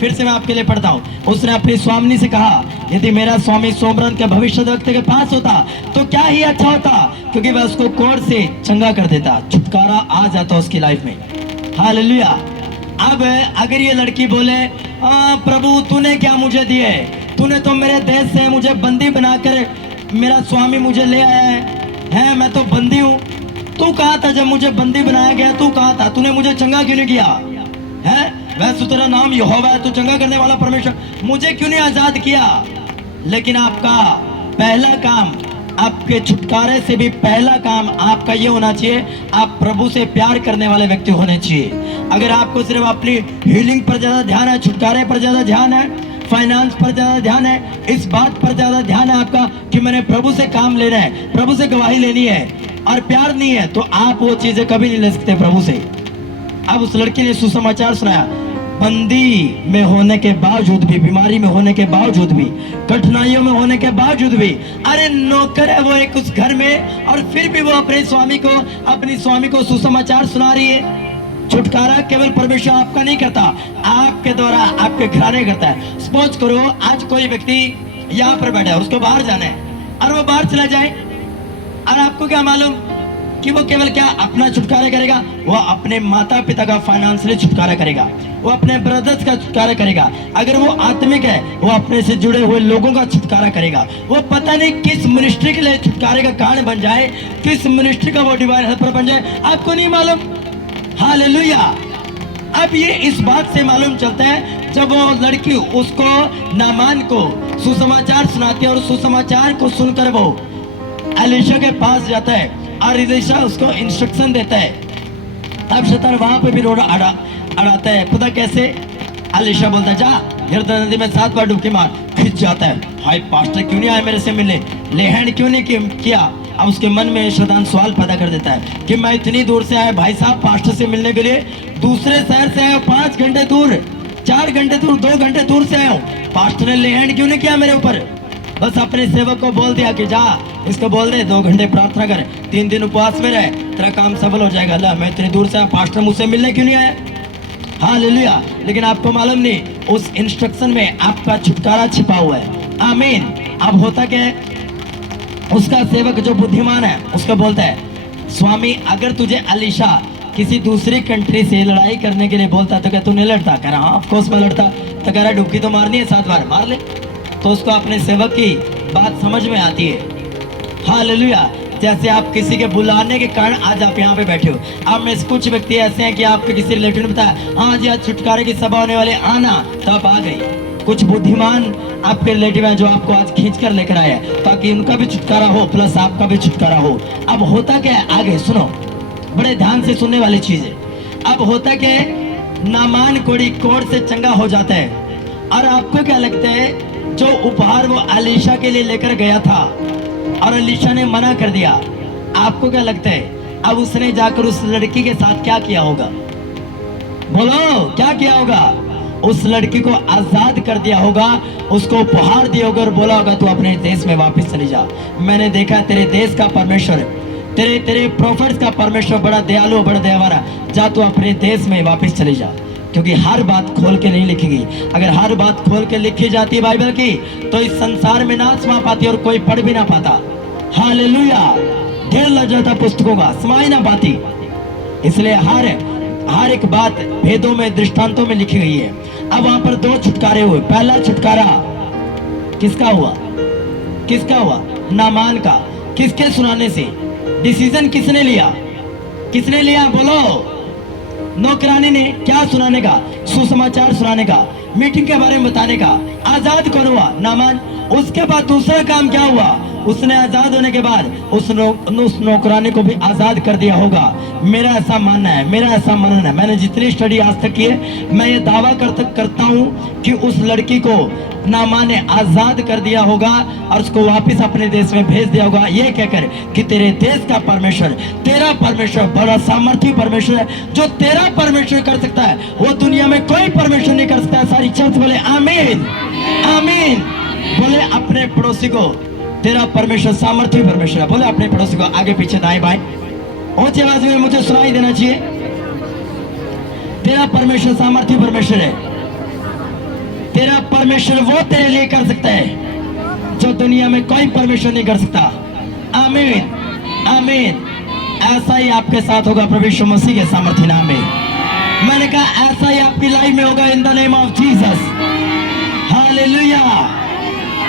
फिर से मैं आपके लिए पढ़ता हूँ। उसने अपनी स्वामिनी से कहा, यदि मेरा स्वामी सोमरन के भविष्यद्वक्ता के पास होता तो क्या ही अच्छा होता, क्योंकि वह उसको कोढ़ से चंगा कर देता, छुटकारा आ जाता उसकी लाइफ में। हालेलुया। अब अगर ये लड़की बोले, प्रभु तूने क्या मुझे दिए, तूने तो मेरे देश से मुझे बंदी बनाकर मेरा स्वामी मुझे ले आया है, मैं तो बंदी हूँ। तू कहाँ था जब मुझे बंदी बनाया गया, तू कहाँ था, तूने मुझे चंगा क्यों नहीं किया है? वैसे तेरा नाम यहोवा है, तू चंगा करने वाला परमेश्वर, मुझे क्यों नहीं आजाद किया? लेकिन आपका पहला काम, आपके छुटकारे से भी पहला काम आपका ये होना चाहिए, आप प्रभु से प्यार करने वाले व्यक्ति होने चाहिए। अगर आपको सिर्फ अपनी हीलिंग पर ज्यादा ध्यान है, छुटकारे पर ज्यादा ध्यान है, फाइनेंस पर ज्यादा ध्यान है, इस बात पर ज्यादा ध्यान है आपका कि मैंने प्रभु से काम लेना है, प्रभु से गवाही लेनी है, और प्यार नहीं है, तो आप वो चीजें कभी नहीं ले सकते प्रभु से। अब उस लड़की ने सुसमाचार सुनाया, बंदी में होने के बावजूद भी, बीमारी में होने के बावजूद भी, कठिनाइयों में होने के बावजूद भी, अरे नौकर है वो एक उस घर में, और फिर भी वो अपने अपनी स्वामी को सुसमाचार सुना रही है। छुटकारा केवल परमेश्वर आपका नहीं करता, आपके द्वारा आपके घराने करता है। सपोज करो आज कोई व्यक्ति यहाँ पर बैठा है, उसको बाहर जाना है और वो बाहर चला जाए, और आपको क्या मालूम कि वो केवल क्या अपना छुटकारा करेगा, वो अपने माता पिता का फाइनेंशियली छुटकारा करेगा, वो अपने ब्रदर्स का छुटकारा करेगा, अगर वो आत्मिक है वो अपने से जुड़े हुए लोगों का छुटकारा करेगा। वो पता नहीं किस मिनिस्ट्री के लिए छुटकारे का कारण बन जाए, किस मिनिस्ट्री का वो डिवाइन हेल्पर बन जाए, आपको नहीं मालूम। हालेलुया। अब ये इस बात से मालूम चलता है जब वो लड़की उसको, नामान को सुसमाचार सुनाती है, और सुसमाचार को सुनकर वो एलीशा के पास जाता है और एलीशा उसको इंस्ट्रक्शन देता है। अब शैतान वहां पे भी रोड़ा अड़ाता है, खुदा कैसे? एलीशा बोलता है, जा यरदन नदी में 7 बार डुबकी मार। खिंच जाता है, हाय पास्टर क्यों नहीं आए मेरे से मिलने, लेहन क्यों नहीं किया? अब उसके मन में शैतान सवाल पैदा कर देता है कि मैं इतनी दूर से आया भाई साहब पास्टर से मिलने के लिए, दूसरे शहर से आया, 5 घंटे दूर, 4 घंटे दूर, 2 घंटे दूर से आया हूँ, पास्टर ने लेहन क्यों नहीं किया मेरे ऊपर? बस अपने सेवक को बोल दिया कि जा इसको बोल दे 2 घंटे प्रार्थना कर, 3 दिन उपवास में रहे, तेरा काम सफल हो जाएगा। अल्लाह मैं इतनी दूर से आया, पास्टर मुझसे मिलने क्यों नहीं आया? हालेलुया। लेकिन आपको मालूम नहीं, उस इंस्ट्रक्शन में आपका छुटकारा छिपा हुआ है। आमीन। अब होता क्या है, उसका सेवक जो बुद्धिमान है उसको बोलता है, स्वामी अगर तुझे एलीशा किसी दूसरी कंट्री से लड़ाई करने के लिए बोलता तो क्या तू नहीं लड़ता? कह रहा हाँ ऑफ कोर्स मैं लड़ता। तो कह रहा डुबकी तो मारनी है 7 बार, मार ले। तो उसको अपने सेवक की बात समझ में आती है। हालेलुया। जैसे आप किसी के बुलाने के कारण आज आप यहाँ पे बैठे हो। आप में से कुछ व्यक्ति ऐसे हैं कि आपके किसी रिलेटिव ने बताया, हाँ जी आज छुटकारे की सभा होने वाली, आना, तो आप आ गई। कुछ बुद्धिमान आपके रिलेटिव हैं जो आपको आज खींच कर लेकर आए हैं ताकि उनका भी छुटकारा हो प्लस आपका भी छुटकारा हो। अब होता क्या है, आगे सुनो, बड़े ध्यान से सुनने वाली चीज है। अब होता क्या है, नामान कोढ़ से चंगा हो जाता है, और आपको क्या लगता है जो उपहार वो एलीशा के लिए लेकर गया था और एलीशा ने मना कर दिया, आपको क्या लगता है अब उसने जाकर उस लड़की के साथ क्या किया होगा? बोलो क्या किया होगा? उस लड़की को आजाद कर दिया होगा, उसको उपहार दिया होगा और बोला होगा तू अपने देश में वापस चली जा। मैंने देखा तेरे देश का परमेश्वर, तेरे प्रोफेट्स का परमेश्वर बड़ा दयालु, बड़ा दयावान, जा तू अपने देश में वापस चली जा। क्योंकि हर बात खोल के नहीं लिखी गई। अगर हर बात खोल के लिखी जाती है बाइबल की तो इस संसार में ना समा पाती और कोई पढ़ भी ना पाता। हालेलुया। ढेर लग जाता पुस्तकों का, समाई ना पाती। इसलिए हर एक बात भेदों में, दृष्टांतों में लिखी गई है। अब वहां पर 2 छुटकारे हुए। पहला छुटकारा किसका हुआ? किसका हुआ? नामान का। किसके सुनाने से? डिसीजन किसने लिया? किसने लिया? बोलो। नौकरानी ने। क्या सुनाने का? सुसमाचार सुनाने का, मीटिंग के बारे में बताने का। आजाद कौन हुआ? नामान। उसके बाद दूसरा काम क्या हुआ? उसने आजाद होने के बाद उस नौकरानी को भी आजाद कर दिया होगा। मेरा ऐसा मानना है, मेरा ऐसा मानना है, मैंने जितनी स्टडी आज तक की है, मैं ये दावा करता हूँ कि उस लड़की को नामान ने आजाद कर दिया होगा और उसको वापस अपने देश में भेज दिया होगा, ये कहकर कि तेरे देश का परमेश्वर, तेरा परमेश्वर बड़ा सामर्थी परमेश्वर है। जो तेरा परमेश्वर कर सकता है वो दुनिया में कोई परमेश्वर नहीं कर सकता। सारी चर्च बोले आमीन, आमीन। बोले अपने पड़ोसी को, तेरा परमेश्वर सामर्थी परमेश्वर है। बोले अपने पड़ोसी को, आगे पीछे दाएं बाएं ऊंची आवाज में मुझे सुनाई देना चाहिए, तेरा परमेश्वर सामर्थी परमेश्वर है। तेरा परमेश्वर वो तेरे लिए कर सकता है जो दुनिया में कोई परमेश्वर नहीं कर सकता। आमीन, आमीन। ऐसा ही आपके साथ होगा प्रभु यीशु मसीह के सामर्थ्य नाम में। मैंने कहा ऐसा ही आपकी लाइफ में होगा in the name of Jesus. Hallelujah,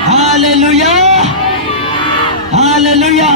hallelujah, hallelujah.